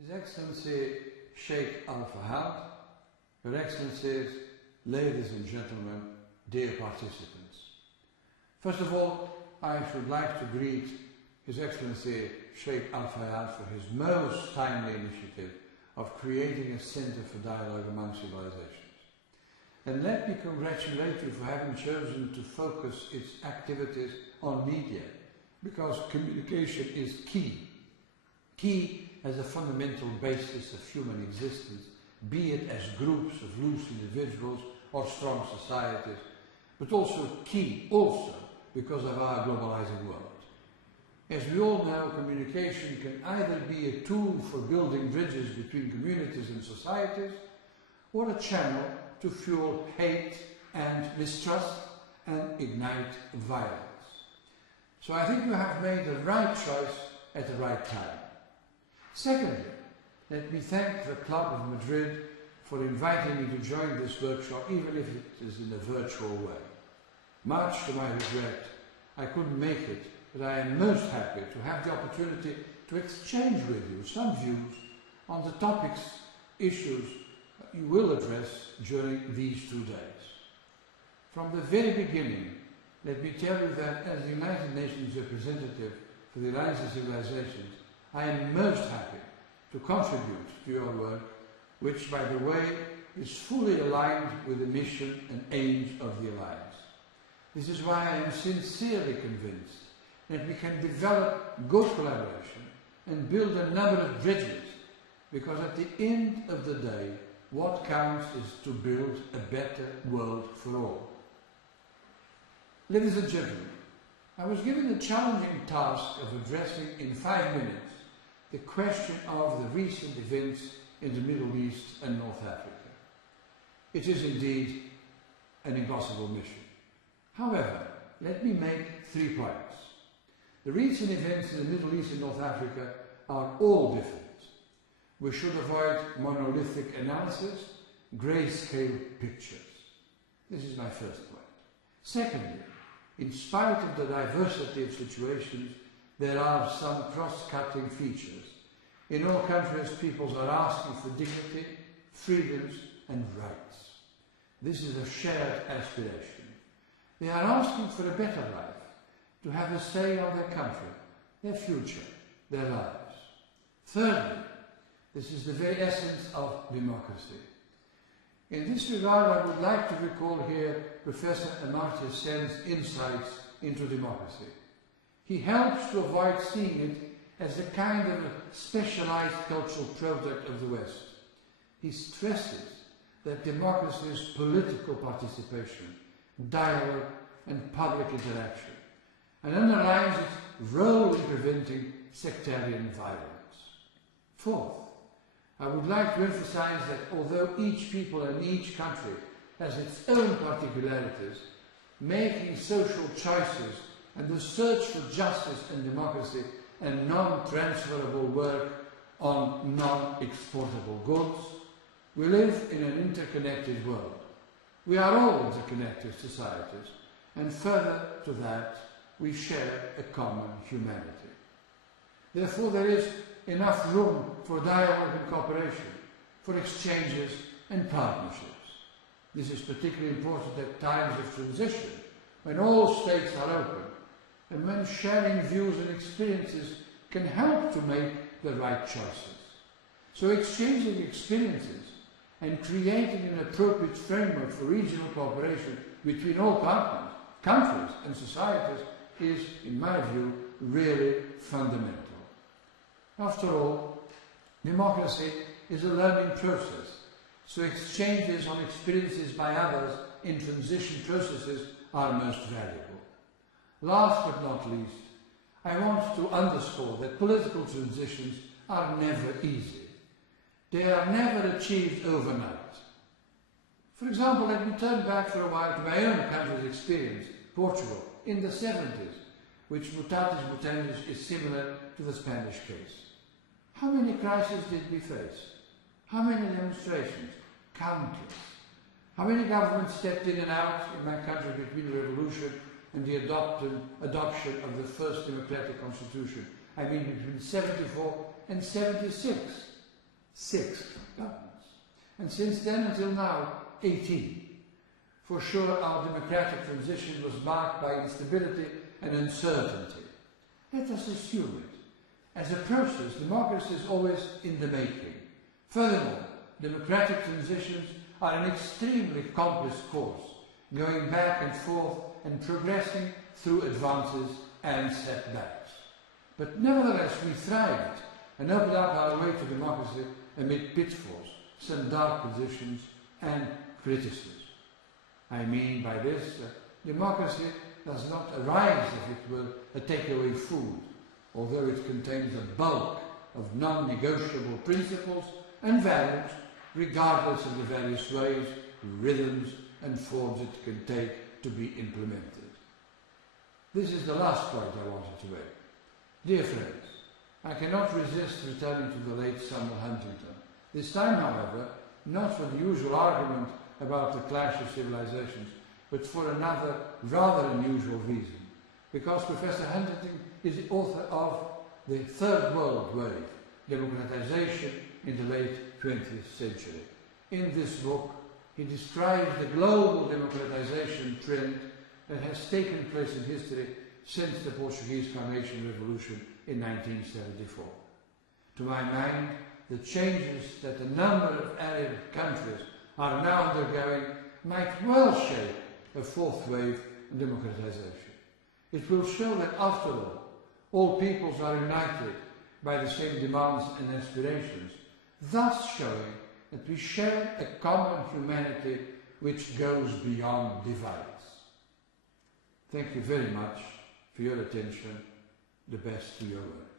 His Excellency Sheikh Al-Fahad, Your Excellencies, ladies and gentlemen, dear participants. First of all, I should like to greet His Excellency Sheikh Al-Fahad for his most timely initiative of creating a centre for dialogue among civilizations. And let me congratulate you for having chosen to focus its activities on media, because communication is key. Key as a fundamental basis of human existence, be it as groups of loose individuals or strong societies, but also key because of our globalizing world. As we all know, communication can either be a tool for building bridges between communities and societies, or a channel to fuel hate and mistrust and ignite violence. So I think you have made the right choice at the right time. Secondly, let me thank the Club of Madrid for inviting me to join this workshop, even if it is in a virtual way. Much to my regret, I couldn't make it, but I am most happy to have the opportunity to exchange with you some views on the topics, issues you will address during these 2 days. From the very beginning, let me tell you that as the United Nations representative for the Alliance of Civilizations, I am most happy to contribute to your work, which, by the way, is fully aligned with the mission and aims of the Alliance. This is why I am sincerely convinced that we can develop good collaboration and build a number of bridges, because at the end of the day, what counts is to build a better world for all. Ladies and gentlemen, I was given the challenging task of addressing in 5 minutes the question of the recent events in the Middle East and North Africa. It is indeed an impossible mission. However, let me make 3 points. The recent events in the Middle East and North Africa are all different. We should avoid monolithic analysis, grayscale pictures. This is my first point. Secondly, in spite of the diversity of situations, there are some cross-cutting features. In all countries, peoples are asking for dignity, freedoms and rights. This is a shared aspiration. They are asking for a better life, to have a say on their country, their future, their lives. Thirdly, this is the very essence of democracy. In this regard, I would like to recall here Professor Amartya Sen's insights into democracy. He helps to avoid seeing it as a kind of a specialized cultural product of the West. He stresses that democracy is political participation, dialogue and public interaction, and underlines its role in preventing sectarian violence. Fourth, I would like to emphasize that although each people and each country has its own particularities, making social choices and the search for justice and democracy and non-transferable work on non-exportable goods, we live in an interconnected world. We are all interconnected societies, and further to that, we share a common humanity. Therefore, there is enough room for dialogue and cooperation, for exchanges and partnerships. This is particularly important at times of transition, when all states are open, and when sharing views and experiences can help to make the right choices. So exchanging experiences and creating an appropriate framework for regional cooperation between all partners, countries and societies is, in my view, really fundamental. After all, democracy is a learning process, so exchanges on experiences by others in transition processes are most valuable. Last but not least, I want to underscore that political transitions are never easy. They are never achieved overnight. For example, let me turn back for a while to my own country's experience, Portugal, in the 70s, which mutatis mutandis is similar to the Spanish case. How many crises did we face? How many demonstrations? Countless. How many governments stepped in and out in my country between the revolution and the adoption of the first democratic constitution? I mean between 74 and 76. 6 governments. And since then until now, 18. For sure, our democratic transition was marked by instability and uncertainty. Let us assume it. As a process, democracy is always in the making. Furthermore, democratic transitions are an extremely complex course, going back and forth and progressing through advances and setbacks. But nevertheless, we thrived and opened up our way to democracy amid pitfalls, some dark positions and criticism. I mean by this, democracy does not arise as it were a takeaway food, although it contains a bulk of non-negotiable principles and values, regardless of the various ways, rhythms and forms it can take to be implemented. This is the last point I wanted to make. Dear friends, I cannot resist returning to the late Samuel Huntington. This time, however, not for the usual argument about the clash of civilizations, but for another rather unusual reason. Because Professor Huntington is the author of The Third World Wave, Democratization in the Late 20th Century. In this book, he describes the global democratization trend that has taken place in history since the Portuguese Carnation Revolution in 1974. To my mind, the changes that a number of Arab countries are now undergoing might well shape a fourth wave of democratization. It will show that after all peoples are united by the same demands and aspirations, thus showing that we share a common humanity which goes beyond divides. Thank you very much for your attention. The best to your work.